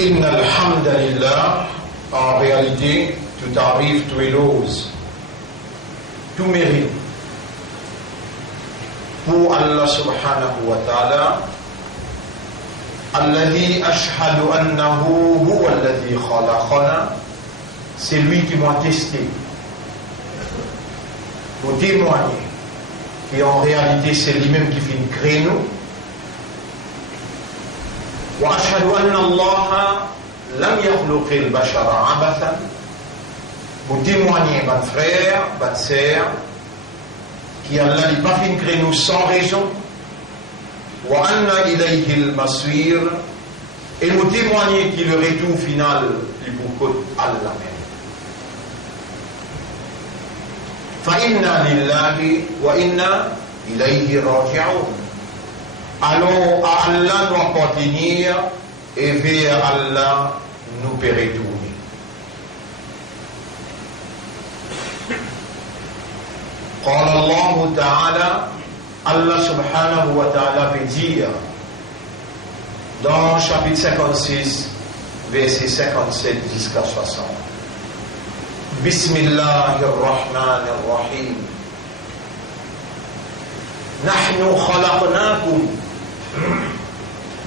Inna alhamdulillah, en réalité, tout arrive, tout éloge, tout mérite pour Allah subhanahu wa ta'ala, alladhi ashhadu annahu huwa alladhi khalaqana, c'est lui qui m'a testé, pour témoigner qu'en réalité c'est lui-même qui fait créer nous. وأشهد أن الله لم يخلق البشر عبثا, pour témoigner, mon frère, ma sœur, qu'Allah n'a pas fait créer nous sans raison. وأن إليه المصير, et nous témoigner qu'il le retour final du beaucoup Allah même. فإنا لله وإنا إليه راجعون. Alors à Allah nous appartenir et vers Allah nous peut retourner. قال الله تعالى, Allah subhanahu wa ta'ala veut dire dans chapitre 56 verset 57 jusqu'à 60, Bismillahir Rahmanir Rahim, Nahnu khalaqnakum,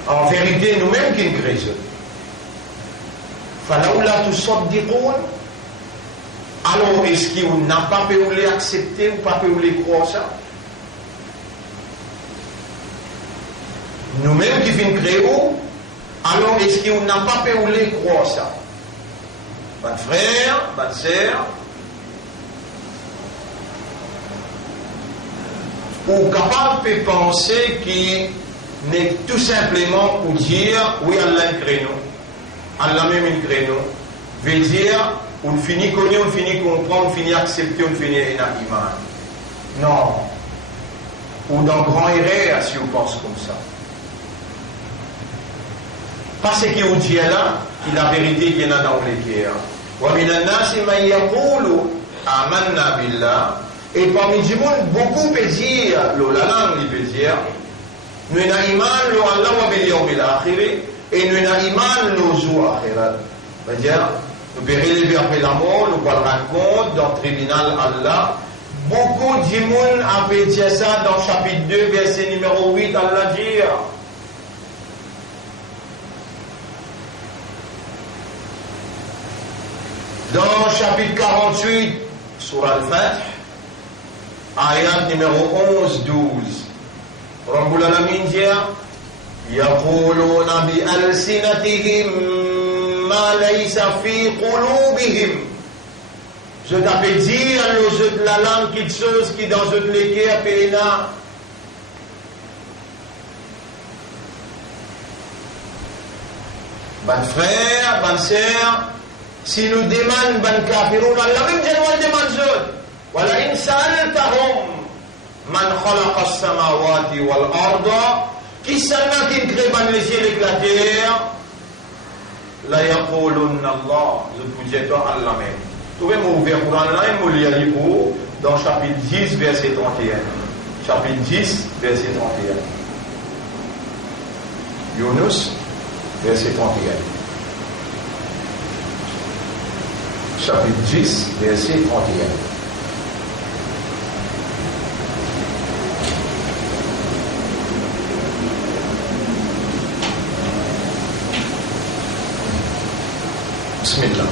en vérité nous-mêmes qui nous créons. Falaoula tusaddiqoun, alors est-ce qu'on n'a pas pu l'accepter ou pas pu les croire ça? Nous-mêmes qui nous créons, alors est-ce qu'on n'a pas pu les croire ça? Mon frère, ma sœur, ou capable de penser qu'il n'est tout simplement pour dire oui, Allah crée nous, Allah même crée nous, veut dire on finit connaître, on finit comprendre, on finit accepter, on finit un iman. Non. Ou dans grand erreur si on pense comme ça. Parce qu'on dit là, qu'il la vérité qu'il y a dans les cœurs. Wa minan nasi man yaqulu amanna billah. Et parmi du monde, beaucoup peuvent dire, la langue, il peut dire, nous avons iman, le Allah wa bil yawmil akhir, et nous avons iman, le jour akhirat. C'est-à-dire, nous pouvons relever après la mort, nous pouvons raconter dans le tribunal Allah. Beaucoup de monde avaient dit ça dans le chapitre 2, verset numéro 8, Allah dit. Dans le chapitre 48, sur Al-Fath, ayat numéro 11-12, Rabbul Alamin dit يقولون بألسنتهم ما ليس في قلوبهم. Je t'appelle dire le jeu de la langue quelque chose qui dans le cœur péna. Bon frère, bonne sœur, si nous demandons bon kafirun, Allah même nous demande ولئن سألتهم من خلق السماوات والأرض, qui s'en qui crée les cieux et la terre, la yaqulunna Allah, je vous dis pas Allah même. Trouvez-moi ouvert pour Allah et vous lire dans chapitre 10 verset 31. Chapitre 10 verset 31. Yunus verset 31. Chapitre 10 verset 31. Bismillah.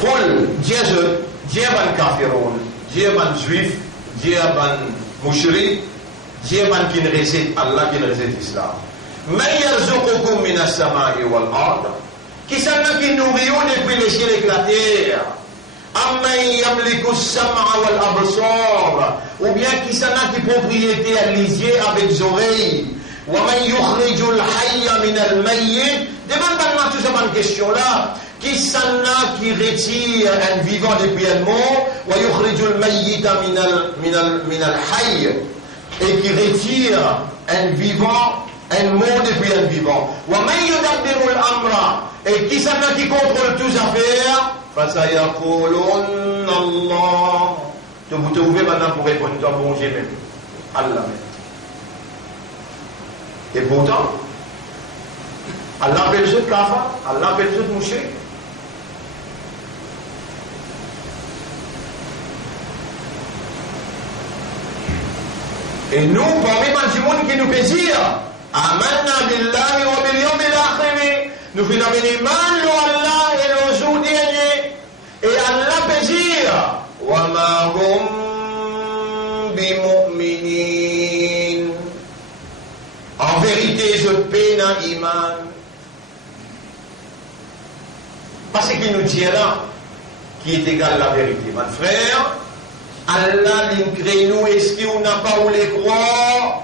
Qul, Dieu ban kafirun, Dieu ban juif, Dieu ban mushrik, Dieu ban qui ne réside Allah, qui ne réside l'islam. Man yarzuqukum min as-sama'i wal ard, qui s'en qui nourrit depuis les cieux et la terre. Amman yamliku as-sam'a wal absar, ou bien qui s'en qui propriété à les yeux avec les oreilles. وَمَنْ يُخْرِجُ الْحَيَّ مِنَ الْمَيِّتِ. Demande-moi toute cette question-là. Qui s'en a qui retire un vivant depuis un mort, وَيُخْرِجُ الْمَيِّتَ مِنَ الْحَيِّ, et qui retire un vivant, un mort depuis un vivant. وَمَنْ يُدَبِّرُ الْأَمْرَ, Et qui ça qui contrôle toutes les affaires? فَسَيَقُولُنَّ اللَّهُ. Vous te ouvrez maintenant pour répondre, toi, bon Dieu même. Allah même. Et pourtant, Allah appelle ceux de Kafa, Allah appelle ceux de Mouché. Et nous, parmi les gens qui nous peut dire, Amanna billahi wa bil yawmil akhir, nous faisons un iman Allah et le jour dernier. Et Allah peut dire, wa ma hum bimu'minin. En vérité, je paie dans iman. Parce qu'il nous dit là, qui est égal à la vérité. Mon frère, Allah crée nous, est-ce qu'on n'a pas où les croire?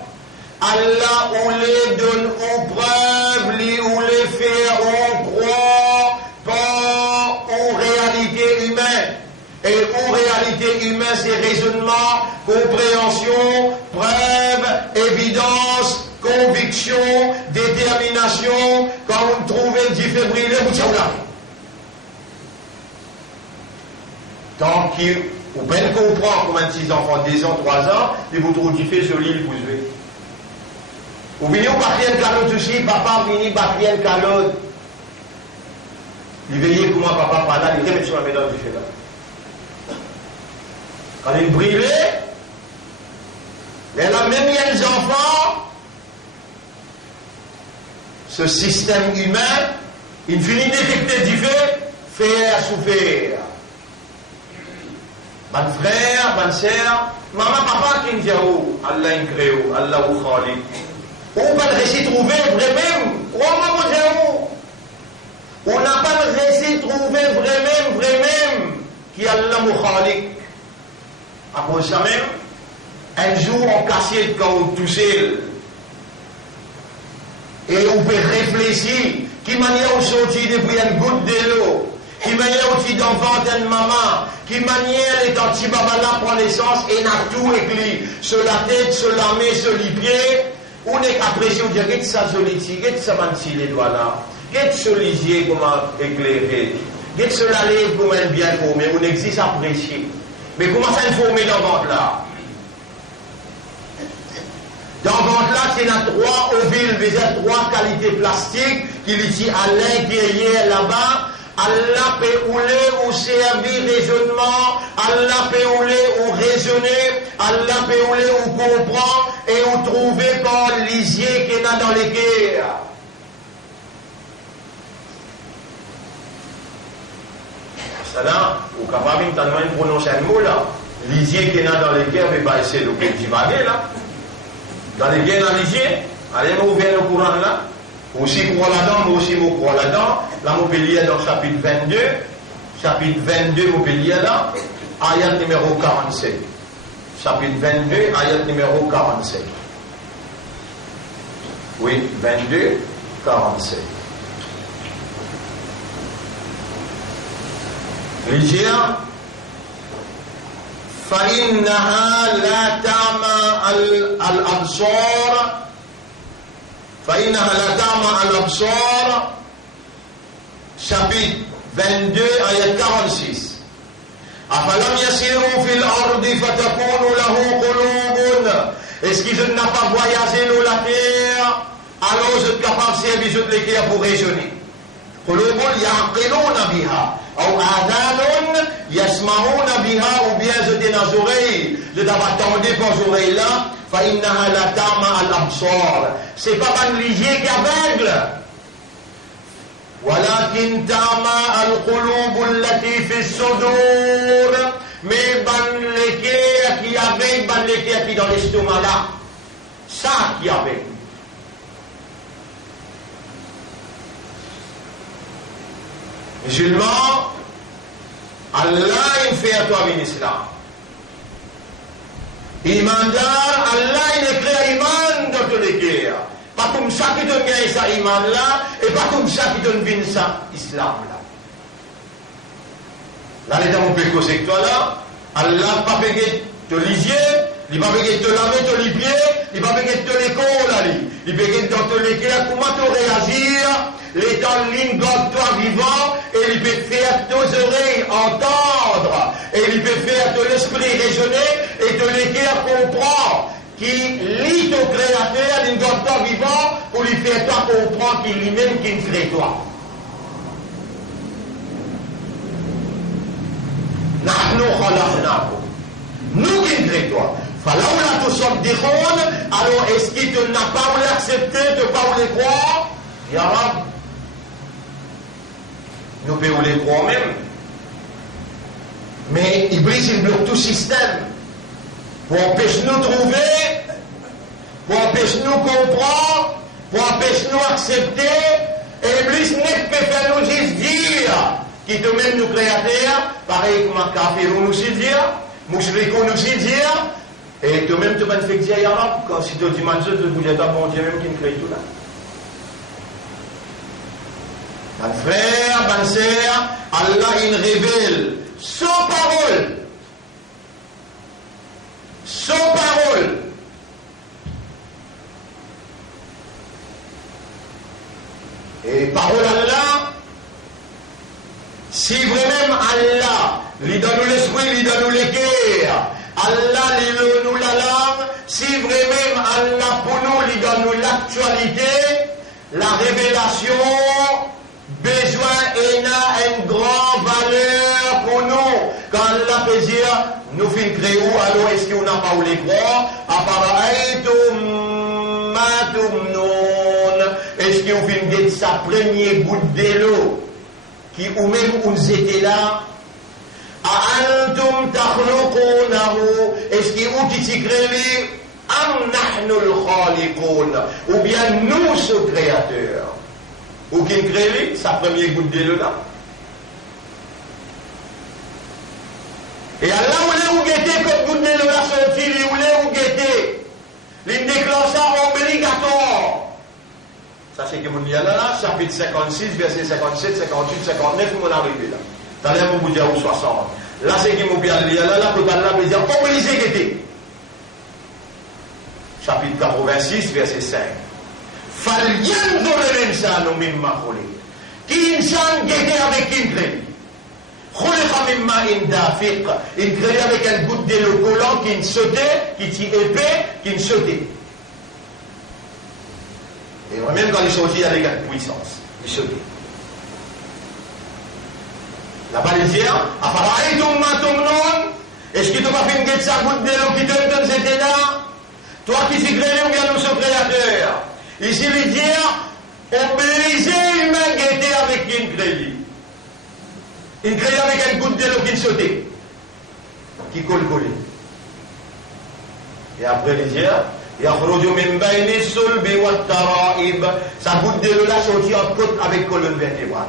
Allah ou les donne aux preuves, ou les faire on croit, pas aux réalités humaines. Et aux réalités humaines, c'est raisonnement, compréhension, preuve, évidence, conviction, détermination. Quand vous trouvez le 10 février, vous tirez là. Tant qu'il vous pouvez comprendre comment 6 enfants, 2 ans, 3 ans, et vous trouvez du fait sur l'île, vous jouez. Vous venez au papier de calotte aussi, papa vient papier de calotte. Il veillait comment papa parle, il remet sur la médaille du fait là. Quand il brillait, mais là même il y a des enfants, ce système humain, il finit de détecter du fait, faire souffrir. Mon frère, ma soeur, maman, papa qui me dit, oh, Allah est créé, Allah est khalik. On va le récit trouver vraiment, on n'a pas le récit trouvé vraiment, qui est Allah est khalik. À cause de ça même, un jour on cassait quand on toussait, et on peut réfléchir, qui manière on sortit depuis une goutte de l'eau, qui manière aussi d'enfant d'une maman, qui manière les tantis babala prend naissance et n'a tout écrit sur la tête, sur la main, sur les pieds. On est apprécié, on dirait que ça joli, que ça manti les doigts là, que sur les yeux comment éclairer, que sur la lèvre comment bien formé, on existe apprécié. Mais comment ça informer dans le ventre là? Dans le ventre là, c'est dans 3 ovules, il y a 3 qualités plastiques qui ici à l'intérieur là-bas. Allah peut rouler ou servir raisonnement, Allah peut rouler ou raisonner, Allah peut rouler ou comprendre et ou trouver par l'isier qu'il y a dans les guerres. Ça là, vous êtes capable de prononcer un mot là. L'isier qu'il y a dans les guerres, mais c'est le que tu vas là. Dans les guerres, dans l'isier, allez m'ouvrir le courant là. Aussi croire là-dedans, moi aussi je crois là-dedans. Là, je peux lire dans le chapitre 22. Chapitre 22, je peux lire là. Ayat numéro 47. Chapitre 22, ayat numéro 47. Oui, 22, 47. Lisez. فإنها لا تعمى الأبصار فإنها لا تعمى الأبصار chapitre 22 ayat 46 أفلم يسيروا في الأرض فتكون له قلوب. Est-ce qu'ils n'ont pas voyagé dans la terre alors ils sont capables de servir de l'équerre pour raisonner. قلوب يعقلون بها أو آذان يسمعون بها ou bien je dis dans les oreilles je dois attendre pour les oreilles là فإنها لا تعمى الأبصار. C'est pas ban lisier qui aveugle. ولكن تعمى القلوب التي في الصدور. Mais ban l'équerre qui aveugle, ban l'équerre qui dans l'estomac là. Ça qui aveugle. Musulman, Allah il fait à toi un islam. Imandar, Allah il écrit iman dans toutes les guerres. Pas comme ça qui donne bien ça iman là, et pas comme ça qui donne bien ça islam là. Là, les gens peuvent causer que toi là, Allah pas payer te lisier, il va payer te laver te les pieds, il va payer te les corps là, il peut dans tous les cas, comment tu réagir, l'étant ligne toi vivant, et il peut faire tes oreilles entendre, et il peut faire ton esprit raisonner, et ton cœur comprendre, qui lit ton créateur, ligne toi vivant, pour lui faire toi comprendre qu'il lui-même qui crée toi. Nous qui créons toi. فلولا تصدقون alors est-ce qu'il te n'a pas voulu accepter de pas voulu croire ya Rab nous pouvons les croire même mais Iblis il bloque tout système pour empêcher nous trouver pour empêcher nous comprendre pour empêcher nous accepter et Iblis n'est pas fait nous juste dire qui te mène nous créateurs pareil comme un kafir nous aussi dire mouchriko nous aussi dire et toi-même, tu vas te faire dire, ya Rab, quand si tu dis, man, tu ne bouges pas, mon Dieu, même qui me crée tout là. Mon frère, ma sœur, Allah, il révèle, sans parole. Sans parole. Et parole Allah, si vraiment Allah, lui donne l'esprit, lui donne le cœur, Allah lui donne la langue, si vraiment Allah pour nous lui donne l'actualité, la révélation, besoin et a une grande valeur pour nous. Quand Allah peut dire, nous finissons créer où, alors est-ce qu'on n'a pas où les croire? Est-ce qu'on finit sa première goutte de l'eau, qui ou même nous était là? أأنتم تخلقونه est-ce que vous qui créez أم نحن الخالقون ou bien nous ce créateur ou qui crée sa première goutte de l'eau là et Allah où guetter comme goutte de l'eau là sorti où guetter les déclencheurs obligatoires ça c'est que vous dites là chapitre 56 verset 57 58 59 vous arrivez là dans les mots vous dire 60 là c'est qui vous bien là que Allah veut dire obligé guetter chapitre 86 verset 5 فَلْيَنْظُرِ الْإِنسَانُ مِمَّا خُلِقَ qui insan guetter avec qui crée خُلِقَ مِمَّا إِنْ دَافِقَ il crée avec un goutte de l'eau collant qui sautait qui est épais qui sautait et même quand il sortit avec une puissance il sautait la balisière, est-ce que tu vas faire une guette sa goutte de l'eau qui te donne cet état? Toi qui s'y crée ou bien nous sommes créateurs. Ici, il dit, obligé humain guetter avec une créée. Une créée avec une goutte de l'eau qui sautait, qui colle. Et après, il dit, sa goutte de l'eau là sortit en côte avec colonne vertébrale.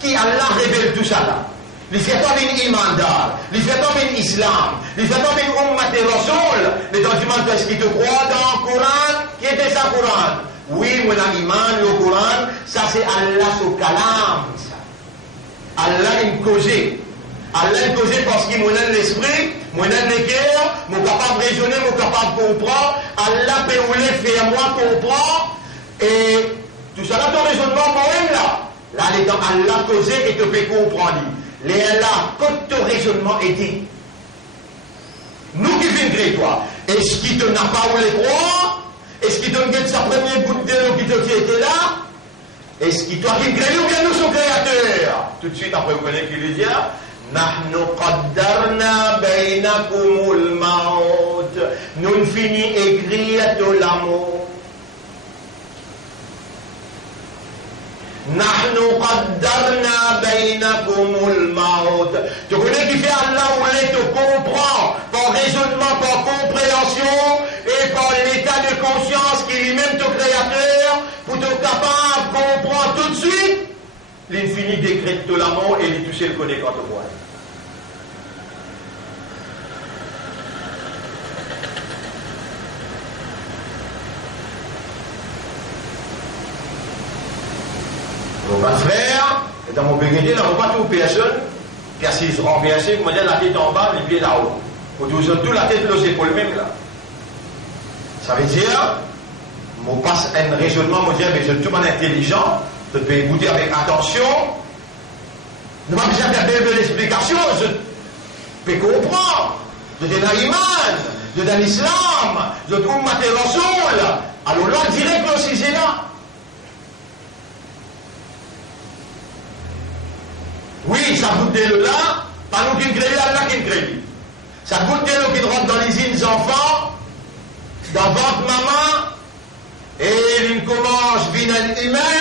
Qui Allah révèle tout ça là. Il fait pas une imandar, il fait pas une islam, il fait pas une ummat et rasoul. Les documents est-ce qu'il te croit dans le Coran? Qui était ça Coran? Oui, mon iman, le Coran, ça c'est Allah au kalam. Allah il causé. Allah il causé parce qu'il m'a donné l'esprit, m'a donné le cœur, m'a capable de raisonner, m'a capable de comprendre. Allah peut vous le faire moi comprendre. Et tout ça là, ton raisonnement, moi-même là. Là, les temps, Allah causé et te fait comprendre. Les Allah, quand ton raisonnement est dit, nous qui venons créer toi, est-ce qu'il te n'a pas voulu croire? Est-ce qu'il te donne sa première goutte de l'eau qui était là? Est-ce qu'il toi qui crée ou bien nous sommes créateurs? Tout de suite après, vous connaissez qui lui dit, Nahnu qaddarna bainakumul maut. Nous finissons écrire de l'amour. Nahnu qaddarna bainakumul maut. Tu connais qui fait Allah voulait te comprendre par raisonnement, par compréhension et par l'état de conscience qui lui-même ton créateur pour te capable de comprendre tout de suite l'infini décret de l'amour et les toucher le connaît quand on voit. Mon frère, dans mon bégueté, on ne voit pas tout personne qui assise renversée, comme dire la tête en bas, les pieds là-haut. Pour tout la tête, là, c'est pour le même là. Ça veut dire, je passe un raisonnement, je dis, mais je suis tout intelligent, je peux écouter avec attention, je n'ai pas besoin de faire de l'explication, je peux comprendre, je suis dans l'Iman, je suis dans l'Islam, je trouve ma Rasoul, alors là, direct, aussi, c'est là. Oui, ça goûte de là, pas nous qui créons, Allah qui crée. Ça goûte de l'eau qui rentre dans les îles enfants, dans votre maman, et il commence à venir un humain,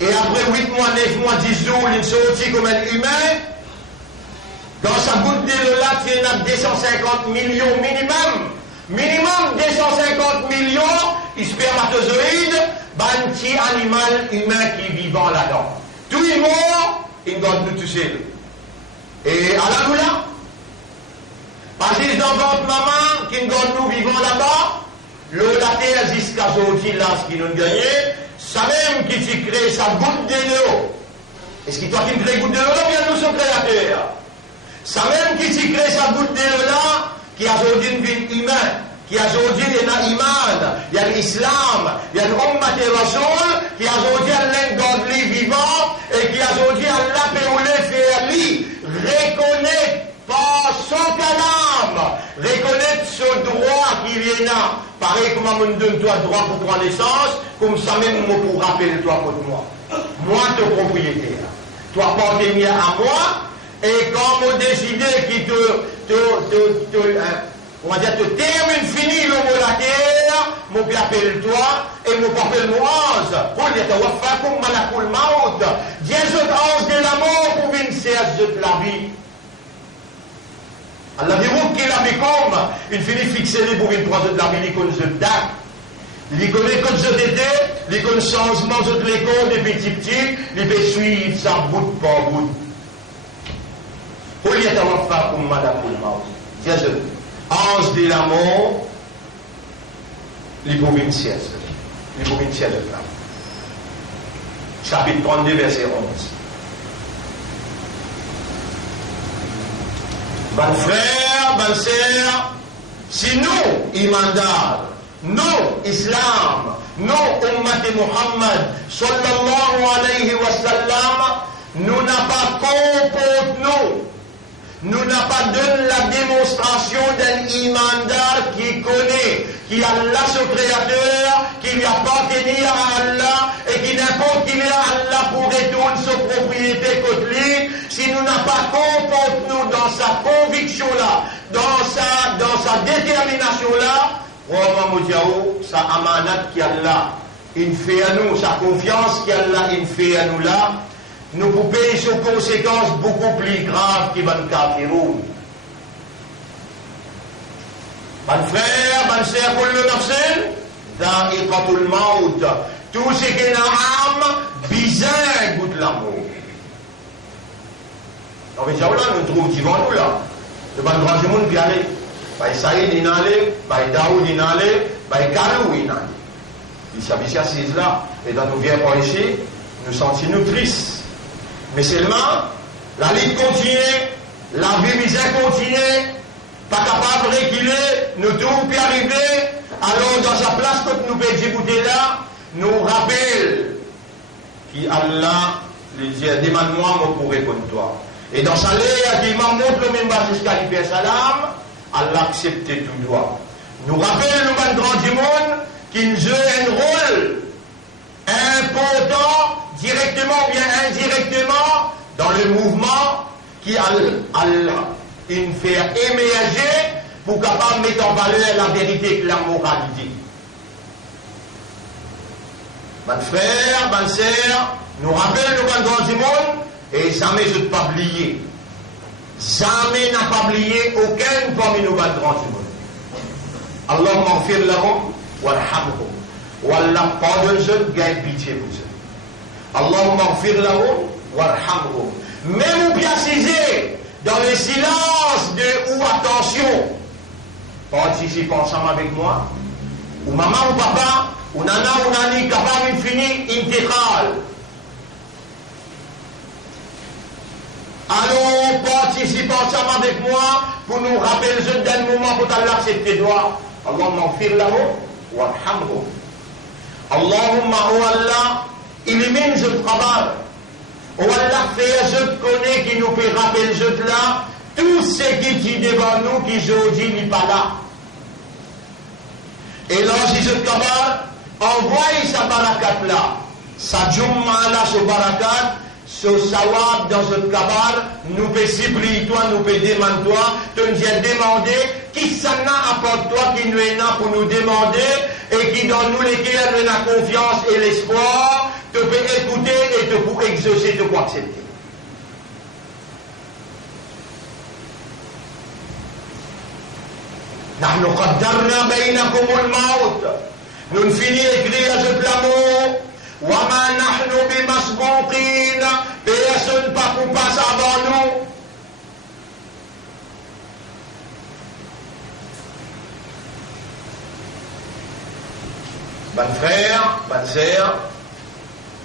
et après 8 mois, 9 mois, 10 jours, il sortit comme un humain. Dans sa goutte de l'eau là, il y en a 250 millions minimum. Minimum 250 millions spermatozoïdes, un petit animal humain qui est vivant là-dedans. Tout est mort, il doit nous toucher. Et à la là, parce que dans votre maman, qui nous vivons là-bas, l'eau de la terre jusqu'à aujourd'hui, là, ce qui nous gagne, ça même qui s'y crée sa goutte de l'eau. Est-ce qu'il toi qui crée goutte de l'eau, ou bien nous sommes créateurs? Ça même qui s'y crée sa goutte de l'eau là, qui a aujourd'hui une vie humaine, qui a aujourd'hui un iman, il y a l'islam, il y a l'ummat et rasoul, qui a aujourd'hui un godly vivant, et qui a aujourd'hui Allah peut faire lui, reconnaître par son calame, reconnaître ce droit qui vient là. Pareil comme on me donne toi droit pour prendre naissance, comme ça même moi pour rappeler toi pour moi. Moi, ton propriétaire. Toi, porte-moi à moi, et quand on décide qui on va dire, te termine fini le mot de la terre, mon père appelle toi, et mon père appelle moi ange. Pour dire, wafakum malakul maut. Dieu je ange de la mort pour venir servir de la vie. Allah dit, vous qui l'avez comme, il finit fixer les pour une projet de la vie, il connaît ce date. Il connaît comme je t'étais, il connaît changement de l'école des petits, il peut suivre ça bout par bout. Pour dire, wafakum malakul maut. Dieu je ange de la mort, les provinciaux, de la chapitre 32, verset 11. Bonne frère, bonne sœur, si nous, imandar, nous, islam, nous, ummat Muhammad, sallallahu alayhi wa sallam, nous n'avons pas comporté nous n'avons pas donné la démonstration d'un imandar qui connaît, qui a Allah son créateur, qui lui appartient à Allah et qui n'importe qui est à Allah pour retourner sa propriété contre lui. Si nous n'avons pas comporté nous dans sa conviction là, dans sa détermination là, sa amanat qui Allah il fait à nous, sa confiance qui Allah il fait à nous là, nous pouvons payer sur conséquences beaucoup plus graves qui van kafiroun. Mon frère, mon sœur, pour le nafsin, dans iqatul maut, tout ce qui est dans l'âme, bizarre goûte l'amour. On va dire, là, nous trouvons devant nous là. Le ban droit du monde qui allait. By Saïd il allait, by Daoud il allait, by Kalou il allait. Il s'habille assise là, et dans nous viens par ici, nous sentons-nous tristes. Mais seulement, la lutte continue, la vie misère continue, pas capable de réguler, nous devons y arriver. Alors, dans sa place, quand nous pouvons écouter là, nous rappelle qu'Allah, lui dit, demande-moi, moi pour répondre toi. Et dans sa lettre, il m'a montré le même bas jusqu'à l'Ibé Salam, Allah accepte tout droit. Nous rappelle le grand du monde qu'il joue un rôle important, directement ou bien indirectement, dans le mouvement qui Allah il fait émerger pour capable de mettre en valeur la vérité et la moralité. Mon frère, ma sœur, nous rappelle le grand du monde et jamais je ne pas oublier. Jamais n'a pas oublié aucun parmi nous grand du monde. Allah m'enfire lahum warhamhum. Wallah pardonne-eux, gagne pitié pour eux. Allahumma ghfir lahum warhamhum. Même ou bien cisé dans le silence de ou attention, participe ensemble avec moi, ou maman ou papa, ou nana ou nani, capable de finir intégral. Allons participer ensemble avec moi pour nous rappeler d'un moment pour Allah accepter droit. Allahumma ghfir lahum warhamhum. Allahumma, oh Allah, élimine ce travail. Oh Allah, fais je te connais qui nous peut rappeler ce là, tout ce qui dit devant nous qui aujourd'hui n'est pas là. Et là, si je te envoie sa barakat là, sa jumma là, ce barakat, ce sawab dans ce kabar, nous peut supplier toi, nous peut demander toi, tu nous as demandé, qui s'en a apporte toi, qui nous est là pour nous demander, et qui dans nous lesquels nous la confiance et l'espoir, te peut écouter et te pour exaucer, te pour accepter. نحن قدرنا بينكم الموت. Nous ne finissons écrire ce l'amour. وما نحن بمسبوقين. Personne pas pour passer avant nous. Bonne frère, bonne sœur,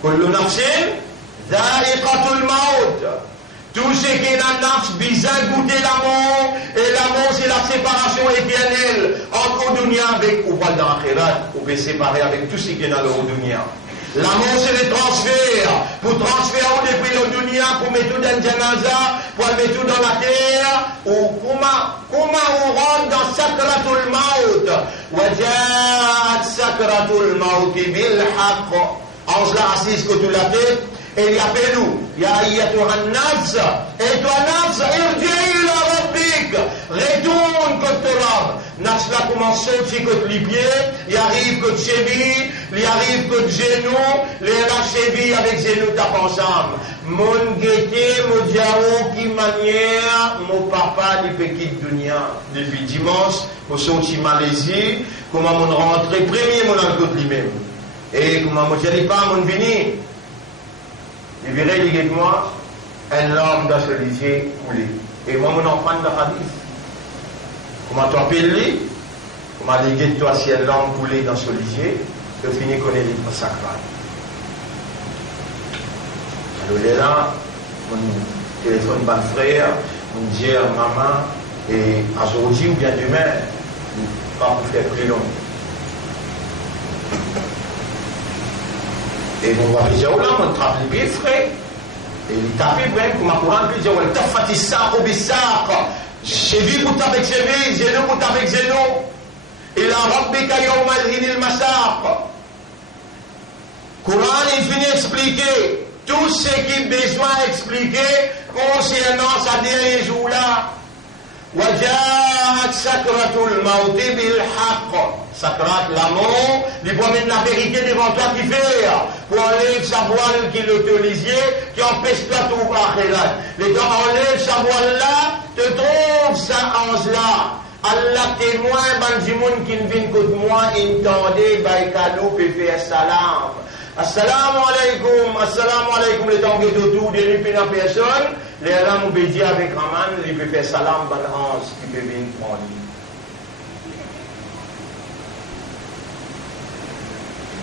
كل نفس ذائقة الموت. Tout ce qui est dans nafs, bizarre goûter l'amour, et l'amour c'est la séparation éternelle entre le dunya avec ou pas dans l'akhirat, ou peut séparer avec tout ce qui est dans le dunya. L'amour c'est le transfert, pour transférer depuis le dunya, pour mettre tout dans le janaza, pour mettre tout dans la terre, ou comment on rentre dans sakratul maut. Wajat sakratul maut bil haqq. Ange la assise que tu la tête. Et il appelle nous, Ya ayyatuha an-nafs, et toi nafs, irji'i ila rabbik, retourne contre Rab. Nafs là commence à sortir contre les pieds, il arrive contre cheville, il arrive contre genou, les la cheville avec genou tapent ensemble. Mon guetté, mon diao, qui manière, mon papa du petit dunia. Depuis dimanche, pour sortir Malaisie, comment mon rentré premier, mon alcool lui-même. Et comment mon diali pas, mon vini. Il verrait, dit moi, un homme dans ce lycée coulé. Et moi, mon enfant de hadith. Comment tu appelles lui? Comment dit toi si un homme coulé dans ce lycée, tu finis connaître les sacrés. Alors là, mon téléphone, mon frère, mon dit maman, et aujourd'hui ou bien demain, pas pour faire plus long. Et on va dire, là, on trappe les pieds frais. Et il tape bien, comme un courant, puis il dit, on tape fatissa, obissar. Cheville pour taper avec cheville, genou pour taper avec genou. Et la rabbika yawma al-hin al-masaq. Courant, il finit d'expliquer tout ce qui est besoin d'expliquer concernant sa dernier jour-là. وجاءت سكرة الموت بالحق. Sakrat, l'amour, il faut mettre la vérité devant toi qui fait, pour enlever sa voile qui est l'autorisée, qui empêche toi de trouver l'akhirat. Les gens enlèvent sa voile là, te trouve ça ange-là. Allah témoin, banjimoun qui ne vient que de moi, intendez, baïkadou, peut faire salam. Assalamu alaikum, les temps qui est autour de lui, puis la personne, les rames obédient avec Raman, il peut faire salam, ban ange, qui peut venir prendre.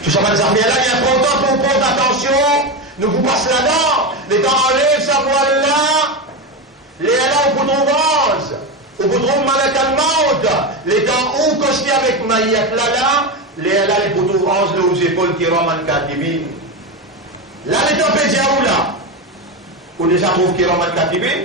Tout ça, mes amis, là, il est important qu'on porte attention, nous vous passons là-dedans, les temps enlèvent sa voile là, les là au bouton rose, au bouton malak al-maut, les temps où costé avec Maïat là, les là, les boutons rose, là, aux épaules qui roman katibin. Là, les temps pédia où là, où déjà trouve qui roman katibin,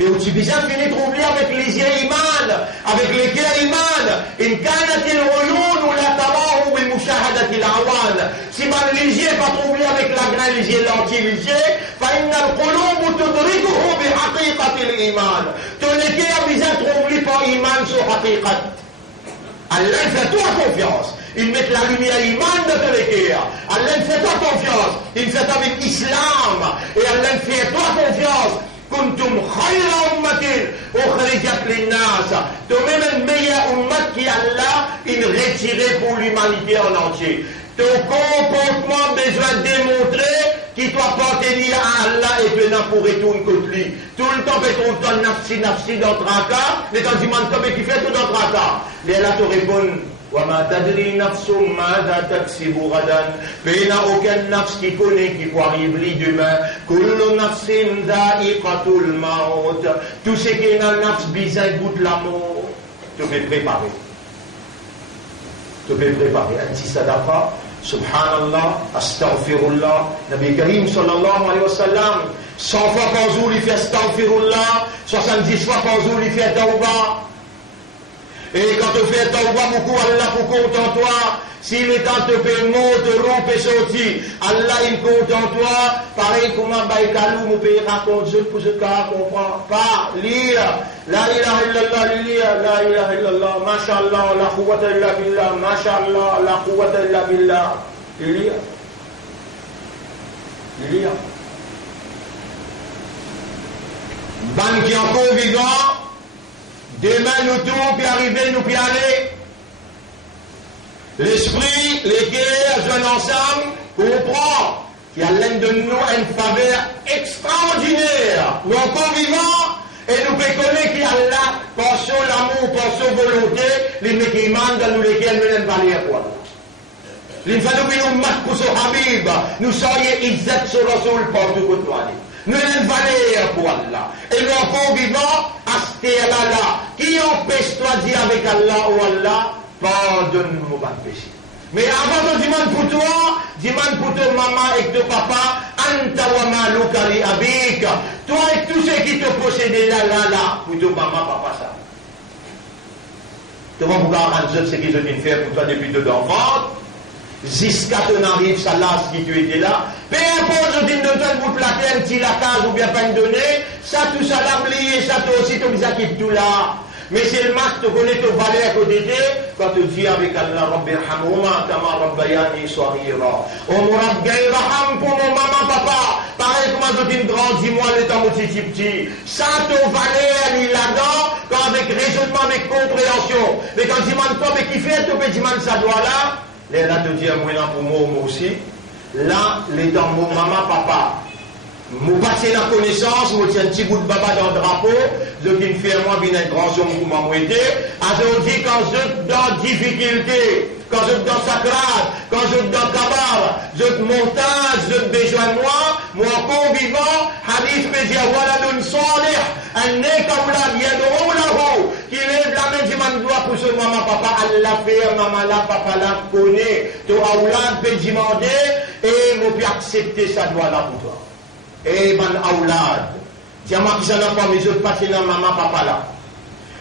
et où tu viens finir troubler avec les yeux iman, avec les cœurs iman, in kanat il-uyun ou la tarahu bil mushahadat il-awan. Si man les yeux pas troublé avec la graine, les yeux lentilles, les yeux, fa inna al-qulub tudrikuhu bi haqiqat il-iman. Ton les cœurs viennent troubler par iman sur haqiqat. Allah fait toi confiance. Il met la lumière iman dans ton cœur. Allah fait toi confiance. Il fait avec l'islam. Et Allah fait toi confiance. كنتم خير أمة أخرجت للناس. Toi-même le meilleur ummat qui Allah il retiré pour l'humanité en entier. Ton comportement besoin de démontrer qu'il doit appartenir à Allah et venir pour retourner contre lui. Tout le temps, tu ton nafsi dans tracas, mais quand tu demandes qui fait tout dans tracas, et là tu réponds. وما تدري نفس ماذا تكسب غدا. Mais il n'y a aucun nafs qui connaît qui peut arriver demain. كل نفس ذائقة الموت. Tout ce qui est dans le nafs bizarre goûte la mort. Tu peux préparer. Tu peux préparer un petit sadaqa Subhanallah, astaghfirullah. Nabi Karim sallallahu alayhi wa sallam, 100 fois par jour, il fait astaghfirullah, 70 fois par jour, il fait tawbah. Et quand tu fais tawbah, beaucoup Allah pour compte en toi. S'il est temps de te faire mot, de rompre et sortir, Allah il compte en toi. Pareil comme un baïkalou, mon pays raconte, je ne comprends pas. Lire, la ilaha illallah, lire, la ilaha illallah, mashallah, la quwwata illa billah, mashallah, la quwwata illa billah. Lire. Lire. Ban qui est encore vivant, demain nous tournons, puis arriver, nous puis aller. L'esprit, les guerres, jeunes ensemble, comprend qu'il y a l'un de nous une faveur extraordinaire. Nous encore vivants, et nous pouvons connaître qu'il y a là, par son amour, par son volonté, les médicaments dans nous lesquels nous n'avons pas l'air quoi. Les femmes nous mettent pour son Habib, nous soyons exacts sur le sol partout côté nous n'avons pas l'air pour Allah. Et nous encore vivants, à ce là, qui empêche toi de dire avec Allah ou Allah, pardonne-moi pas de péché. Mais avant de demander pour toi, demande pour ton maman et ton papa, anta wa maluka li abik. Toi et tous ceux qui te possèdent là, pour ton maman, papa, ça. Tu vas pouvoir rendre ce qu'ils ont fait pour toi depuis 2 enfants. Jusqu'à ton arrive, ça là, si tu étais là. Peu importe, je dis de toi, vous plaquer un petit la case ou bien pas une donnée, ça, tout ça, l'a oublié, ça, toi aussi, tu me quitte tout là. Mais c'est le match, tu connais ton valeur côté de quand tu dis avec Allah, Rabbi Hamuma, Kama Rabbayani Swahira. On m'aura gagné Raham pour mon maman, papa. Pareil, comment je dis, grandis-moi le temps où tu es petit. Ça, ton valeur, il est là-dedans, quand avec raisonnement, avec compréhension. Mais quand tu demandes quoi, mais qui fait, tu peux demander ça doit là. Là, tu dis, moi, pour moi aussi. Là, les dents, mon maman, papa. Moi, passer la connaissance, moi, tiens un petit bout de baba dans le drapeau, je dis une fille, moi, bien un grand homme pour m'amouetter. Aujourd'hui, quand je suis dans difficulté, quand je suis dans sacrade, quand je suis dans cabal, je suis montage, je suis besoin de moi encore vivant, hadith peut dire, voilà, nous salih, un nekaoulad, yadoulahu, qui lève la main du mandoua pour ce maman, papa, Allah fait, maman, là, papa, là, connaît, ton aoulad peut demander, et moi, puis accepter ça doit là pour toi. Et man aoulad, tiens-moi qui s'en a pas, mais je passe dans maman, papa là.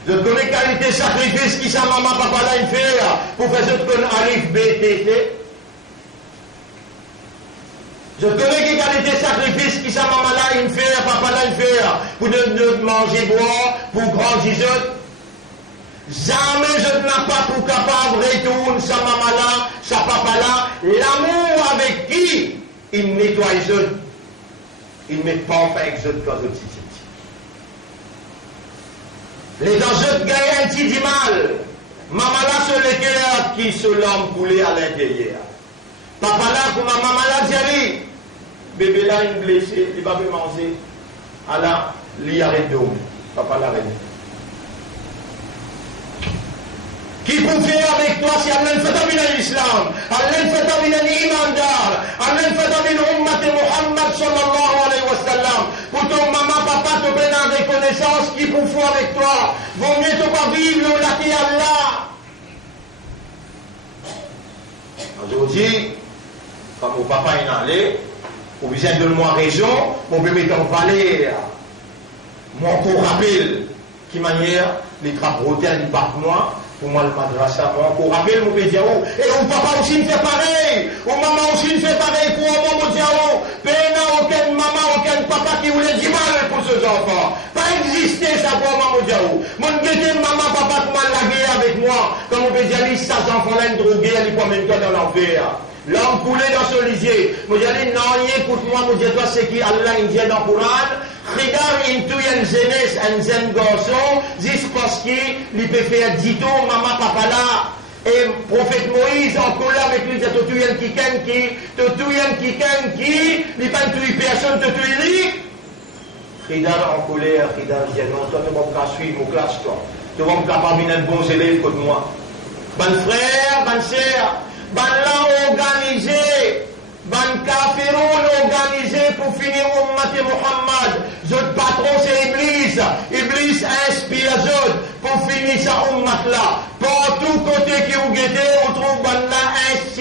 Je connais qualité sacrifice qui sa maman, papa là, il fait pour faire ce qu'on arrive BTT. Je connais qui qualité sacrifice qui sa maman là, il fait, papa là, il fait pour de manger, boire, pour grandir. Jamais je n'ai pas pour capable de retourner sa maman là, sa papa là, l'amour avec qui il nettoie les autres. Il ne met pas en fait avec eux quand je dis. Les dangers gagnent un petit mal. Maman là, c'est le cœur qui se l'homme coulé à l'intérieur. Papa là, pour ma maman là, dit, bébé là, il est blessé, il va pas manger. Alors, il arrête d'eau. Papa là, arrête. Qui peut faire avec toi si Allah fait avec l'islam, Allah fait avec l'imandar, Allah fait avec l'ummat Muhammad sallallahu alayhi wa sallam. Pour ton maman, papa, te donne en reconnaissance qui peut faire avec toi. Vaut mieux te pas vivre le laki Allah. Aujourd'hui, quand mon papa est allé, vous besoin de moi raison, mon bébé est en valeur. Mon corps rappelle qui manière les trappes rotaires du parc moi. Pour moi, le madrasa, moi, pour rappeler mon pédiao. Et mon papa aussi me fait pareil. Mon maman aussi me fait pareil pour mon pédiao. Pena, aucun maman, aucun papa qui voulait du mal pour ces enfants. Pas exister ça pour mon pédiao. Mon guetté, maman, papa, comment la guerre avec moi. Quand mon pédialiste, ça, enfant-là, une droguée, elle est pas même toi dans l'enfer. L'homme coulé dans ce lisier. Moi, j'ai dit, non, écoute-moi, moi, dis-toi, c'est qui Allah, il dit dans le Coran. Regarde into une jeunesse, un jeune garçon, juste parce qu'il peut faire dito, maman, papa là. Et prophète Moïse, en colère avec lui, c'est tout un kiken qui, il pas tuer personne, te tuer lui. Regarde en colère, regarde, non, toi, tu vas me suivre, mon classe, toi. Tu vas me capable d'être un bon élève comme moi. Bon frère, bonne sœur, bon là organisé. Ban kafirun organisé pour finir Ummat Muhammad. Zot patron c'est Iblis. Iblis inspire Zot pour finir sa Ummat là. Par tout côté qui vous guettez, on trouve ban là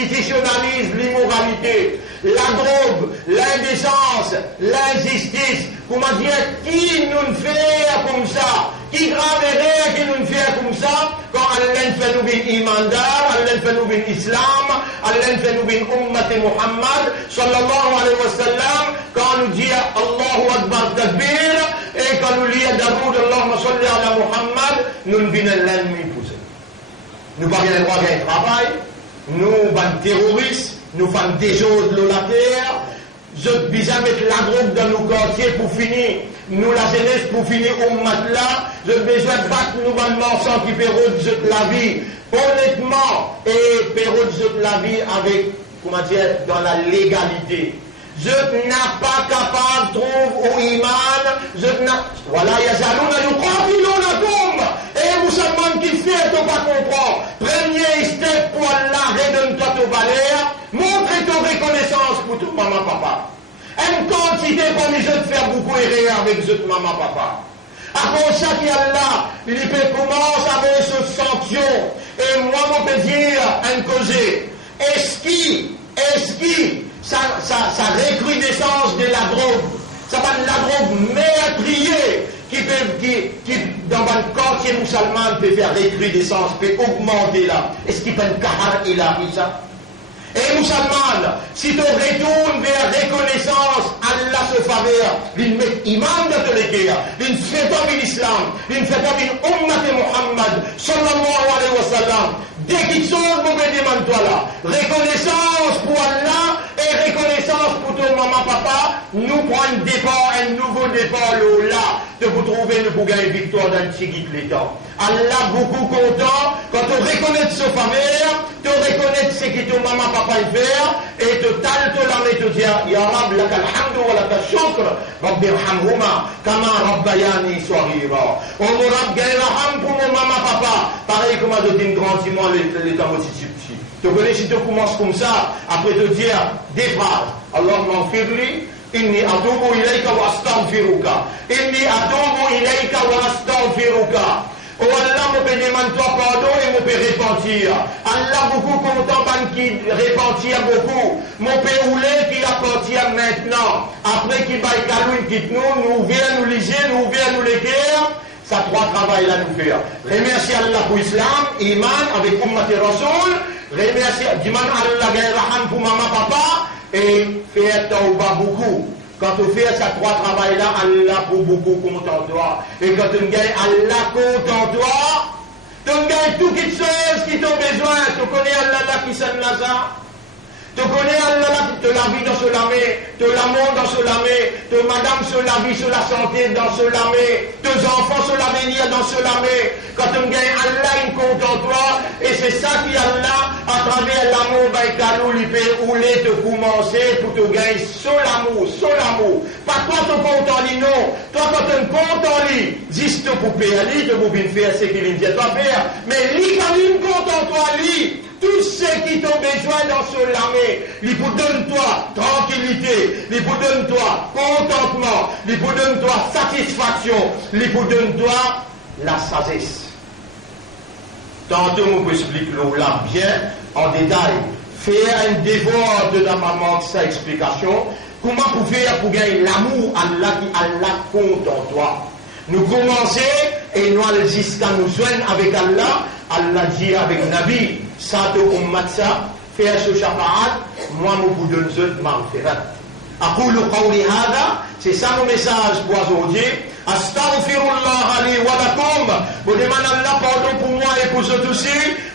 l'institutionnalisme, l'immoralité, la drogue, l'indécence, l'injustice. Comment dire, qui nous fait comme ça? Qui grave erreur qui nous fait comme ça? Quand Allah fait nous bin imandar, Allah fait nous bin islam, Allah fait nous bin ummat Muhammad, sallallahu alayhi wa sallam, quand nous dit Allahu Akbar takbir, et quand nous lit Daoud, Allahumma salli ala Muhammad, nous ne venons l'ennemi pour ça. Nous n'avons pas le droit d'un travail, nous sommes terroristes, nous faisons des choses de la terre, je besoin mettre la drogue dans nos quartiers pour finir, nous la jeunesse pour finir au matelas, je besoin de battre nous dans le morceau qui pérode de la vie, honnêtement, et pérode de la vie avec, comment dire, dans la légalité. Je n'ai pas capable de trouver au iman, je n'ai, voilà, il y a Zalouna, nous confilons et vous savez qui fait, tu pas comprendre. Premier step pour Allah, redonne-toi ton valeur, montre ton reconnaissance pour ton maman, papa. Une quantité comme je te faire beaucoup errer avec ce maman, papa. Après ça, qui Allah, il peut commencer avec cette sanction, et moi, on peut dire, un causé, est-ce qui, sa recrudescence de la drogue, ça va de la drogue meurtrière qui dans un quartier musulman peut faire recrudescence, peut augmenter là. Est-ce qu'il peut une kahar et là, ça? Et musulman, si tu retournes vers reconnaissance, Allah se faveur, il met imam de tous les guerres, il fait comme l'islam, il fait comme ummat Muhammad, sallallahu alayhi wa sallam. Dès qu'ils sont, vous me demandez-toi là, reconnaissance pour Allah et reconnaissance pour ton maman, papa, nous prenons un nouveau départ là, de vous trouver, nous pour gagner victoire dans le tigit l'état. Allah beaucoup content, quand on reconnaît ce famille, tu reconnais ce que ton maman, papa fait, et te tale te la met, te dire, Ya Rab, laka alhamdu wa laka shukr, Rabbi irhamhuma, kama rabbayani sohira. On Rab, gagne raham pour mon maman, papa, pareil comme à donner grandiment l'état petit. Tu connais, si tu commences comme ça, après te dire des phrases, Allahumma firli, inni atubu ilayka wa astaghfiruka, inni atubu ilayka wa astaghfiruka. Oh Allah, mon peut demander toi pardon et mon peut repentir. Allah beaucoup content qui repentir beaucoup. Mon peut rouler qui appartient maintenant. Après qui baille Kalouine quitte nous vient nous liser, nous vient nous léguer. Ça trois travail là nous faire. Remercier Allah pour l'islam, iman avec Ummat Rasoul. Remercier, dis-moi Allah gagne raham pour maman, papa. Et faire tauba beaucoup. Quand tu fais ça trois travail là, Allah pour beaucoup content toi. Et quand tu gagnes Allah content toi, tu gagnes tout qui qui t'ont besoin. Tu connais Allah là qui s'en là. Tu connais Allah là qui te la vie dans ce lamé, te l'amour dans ce lamé, te madame sur la vie, sur la santé dans ce lamé, tes enfants sur l'avenir dans ce lamé. Quand tu gagnes Allah, il compte en toi. Et c'est ça qui Allah, à travers l'amour, il peut rouler, te commencer pour te gagner sur l'amour. Pas toi tu comptes en lui, non. Toi quand tu comptes en lui, juste pour payer lui, tu peux bien faire ce qu'il vient toi faire. Mais lui, quand il compte en toi, lui, tout ce qui t'ont besoin dans ce lamé, il vous donne toi tranquillité, il vous donne toi contentement, il vous donne toi satisfaction, il vous donne toi la sagesse. Tantôt, on vous explique là bien en détail. Faire un devoir de la maman, sa explication. Comment vous faire pour gagner l'amour Allah qui Allah compte en toi. Nous commençons et nous allons jusqu'à nous joindre avec Allah. Allah dit avec Nabi, ça de ummat ça, faire ce shafa'at, moi je vous donne ce maghfirat. أقول قولي هذا, c'est ça mon message pour aujourd'hui. Astaghfirullah li wa lakum. Vous demandez Allah pardon pour moi et pour eux aussi.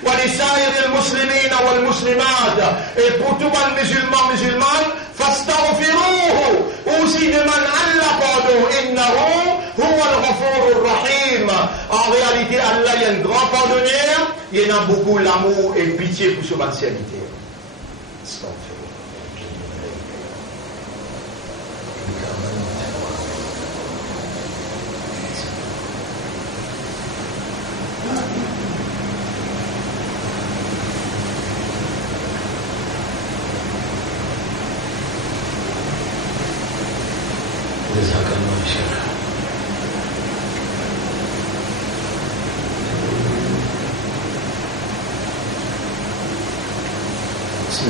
Wa li sa'iril muslimina wal muslimat. Et pour tous les musulmans, musulmanes, fastaghfiruhu. Aussi demande Allah pardon. Innahu huwa al-ghafurur rahim. En réalité, Allah il y a un grand pardonneur. Il y en a beaucoup l'amour et pitié pour ce serviteur. بسم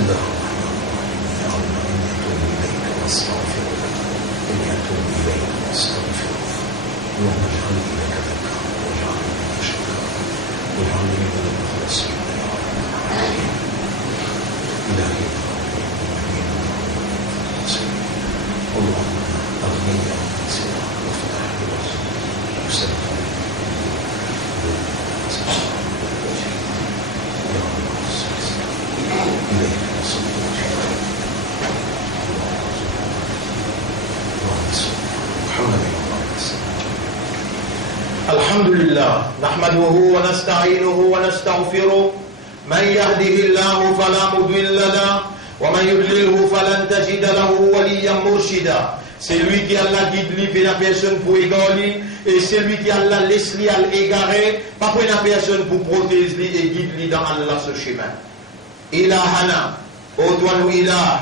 الحمد لله نحمده ونستعينه ونستغفره من يهده الله فلا مضل له ومن يضلله فلن تجد له وليا مرشدا. C'est lui qui Allah guide lui, la personne pour égarer, et c'est lui qui Allah laisse lui à l'égarer, pas pour la personne pour protéger lui et guide lui dans Allah ce chemin. Ilahana, ô toi nous ilah,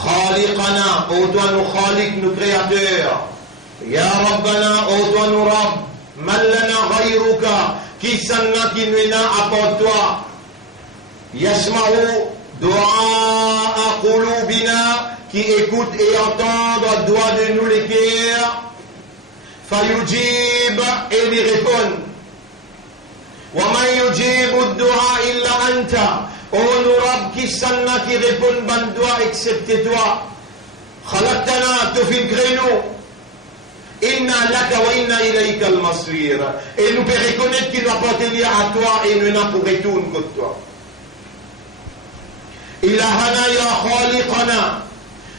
Khaliqana, ô toi nous Khaliq, nous créateurs. Ya Rabbana, ô toi nous Rabb, Mallana Ghayruka, qui sanna qui nous n'a à part toi. Yasma'u Du'a Qulubina, qui écoute et entend le doigt de nous les cœurs. Fayujib et lui répond. Wa man yujibu Du'a illa anta, ô nous Rabb qui sanna qui répond ban doigt excepté toi. Khalaqtana, tu fais créneau. Inna laka wa inna ilayka al-masir. Et nous pouvons reconnaître qu'il nous appartient à toi et nous n'avons pour retourner que toi. Ilahana ya khaliqana,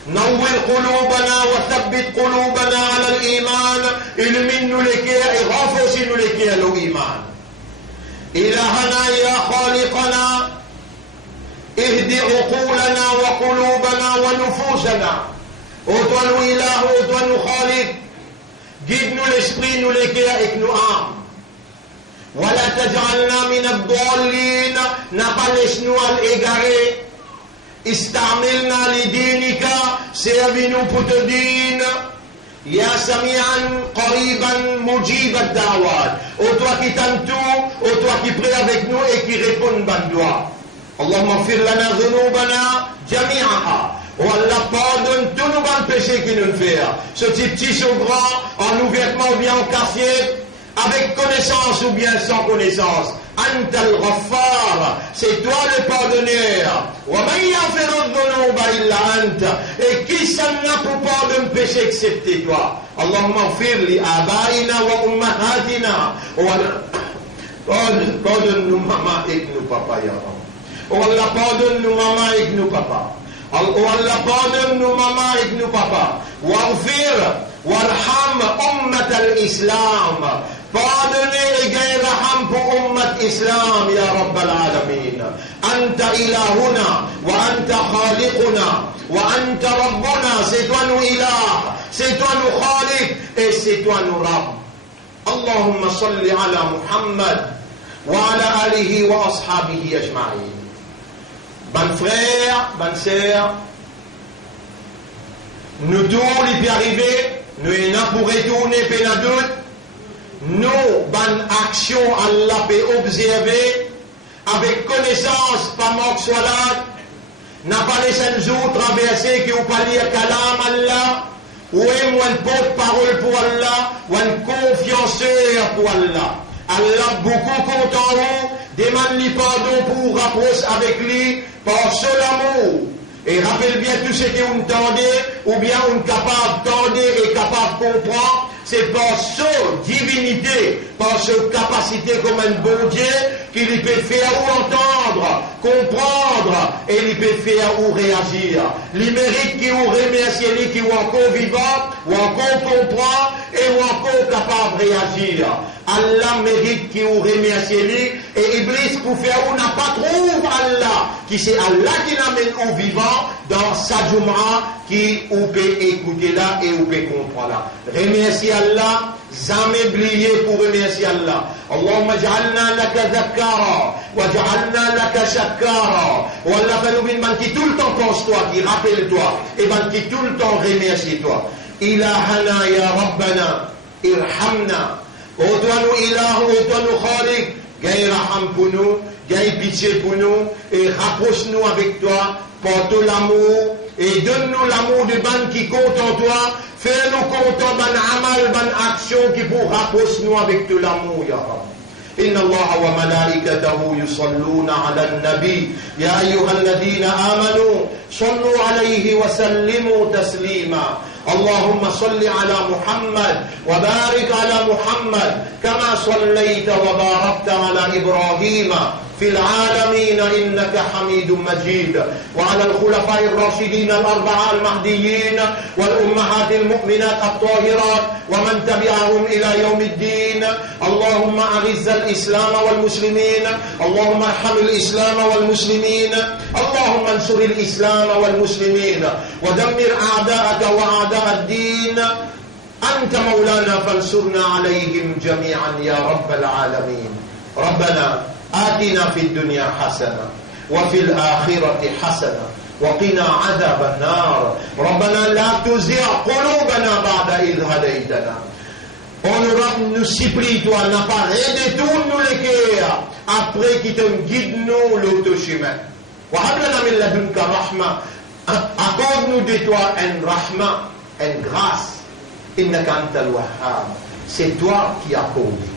nawwir qulubana wa thabbit qulubana ala al-iman. Illumine-nous les cœurs et renforce-nous les cœurs au iman. Ilahana ya khaliqana, ihdi uqulana wa qulubana wa nufusana. Ô toi nous ilah, ô toi nous khaliq, guide-nous l'esprit, nous les cœurs et nous âmes. Wala taj'alna min ad-dallin, n'a pas laissé-nous à l'égarer. Istamilna li dinika, servis-nous pour te dire. Ya sami'an qariban mujib ad-da'wat. Ô toi qui t'aimes tout, ô toi qui prie avec nous et qui répond ban doigt. Allahumma fir lana dhunubana jami'aha. Oh Allah, pardonne tous nos péchés que nous faisons. Ce petit ou grand, en ouvertement ou bien en quartier, avec connaissance ou bien sans connaissance. Anta al-Ghaffar, c'est toi le pardonneur. Wa man yaghfiru dhunuba illa anta. Et qui s'en a pour pardonner péché excepté toi? Allahumma ighfir li abaina wa ummahatina. Oh Allah, pardonne-nous maman et nous papa ya Rabb. Oh Allah, pardonne-nous maman et nous papa. Oh Allah, pardonne-nous maman et nous papa. Waghfir warham ummat al-Islam. Pardonnez et gagnez raham pour ummat Islam, ya Rabbal Alamin. Anta ilahuna, wa anta khaliquna, wa anta rabbuna. C'est toi nous ilah, c'est toi nous khaliq, et c'est toi nous rabb. Allahumma salli ala Muhammad, wa ala alihi wa ashabihi ajma'in. Ban frère, ban sœur, nous tous les puis arriver, nous n'avons pour retourner pénadoute. Nous, ban action, Allah peut observer avec connaissance, pas manque soit là, n'a pas laissé nous traverser qui ou pas lire kalam Allah, ou un porte-parole pour Allah, ou un confianceur pour Allah. Allah beaucoup content, demande lui pardon pour rapprocher avec lui par seul amour. Et rappelle bien tout ce que vous entendez, ou bien on est capable d'entendre et capable de comprendre. C'est par sa divinité, par sa capacité comme un bon Dieu, qu'il peut faire ou entendre, comprendre, et il peut faire ou réagir. Il mérite qu'il ou remercie lui qui est encore vivant, ou encore comprend, et ou encore capable de réagir. Allah mérite qu'il ou remercie lui, et Iblis pour faire ou n'a pas trouvé Allah, qui c'est Allah qui l'amène au vivant dans sa Jum'a, qui ou peut écouter là et ou peut comprendre là. Remercie Allah, jamais oublié pour remercier Allah. Allahumma ja'alna laka dhakkara, wa ja'alna laka shakkara. Ou Allah fait nous ban qui tout le temps pense toi, qui rappelle toi, et ban qui tout le temps remercie toi. Ilahana ya Rabbana, irhamna. Ô toi nous ilah, ô toi nous khaliq, gagne raham pour nous, gagne pitié pour nous, et rapproche-nous avec toi, porte l'amour, et donne-nous l'amour de ban qui compte en toi. Fais-nous content ban amal, ban action qui pour rapprocher nous avec de l'amour, ya Rabbi. إن الله وملائكته يصلون على النبي يا أيها الذين آمنوا صلوا عليه وسلموا تسليما اللهم صل على محمد وبارك على محمد كما صليت وباركت على إبراهيم في العالمين إنك حميد مجيد، وعلى الخلفاء الراشدين الأربعة المهديين والأمهات المؤمنات الطاهرات ومن تبعهم إلى يوم الدين. اللهم أعز الإسلام والمسلمين، اللهم ارحم الإسلام والمسلمين، اللهم انصر الإسلام والمسلمين ودمر أعداءك وأعداء الدين. أنت مولانا فانصرنا عليهم جميعا يا رب العالمين. ربنا آتنا في الدنيا حسنة وفي الآخرة حسنة وقنا عذاب النار. ربنا لا تزغ قلوبنا بعد إذ هديتنا. On nous supplie, toi, n'apparais de tout nous les cœurs, après qui te guide nous l'autre chemin. وَهَبْلَنَا مِنْ لَدُنْكَ رَحْمَةً. Accorde-nous de toi une rahma, une grâce. إِنَّكَ أَنْتَ الْوَهَّابُ. C'est toi qui accordes.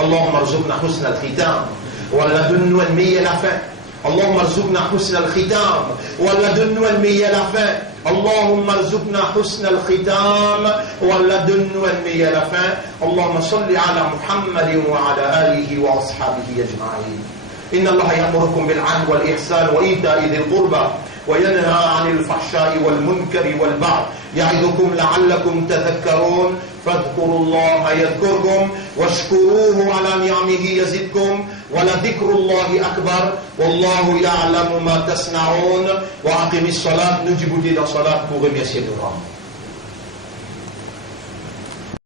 اللهم ارزقنا حسن الختام ولدن والمية la fin. اللهم ارزقنا حسن الختام ولدن والمية la fin. اللهم ارزقنا حسن الختام ولدن والمية la fin. اللهم صل على محمد وعلى آله وأصحابه أجمعين. إن الله يأمركم بالعدل والإحسان وإيتاء ذي القربى وينهى عن الفحشاء والمنكر والبغي يعظكم لعلكم تذكرون. فاذكروا الله يذكركم واشكروه على نعمه يزدكم ولذكر الله أكبر والله يعلم ما تصنعون. وأقم الصلاة. نجب إلى صلاة pour remercier Allah.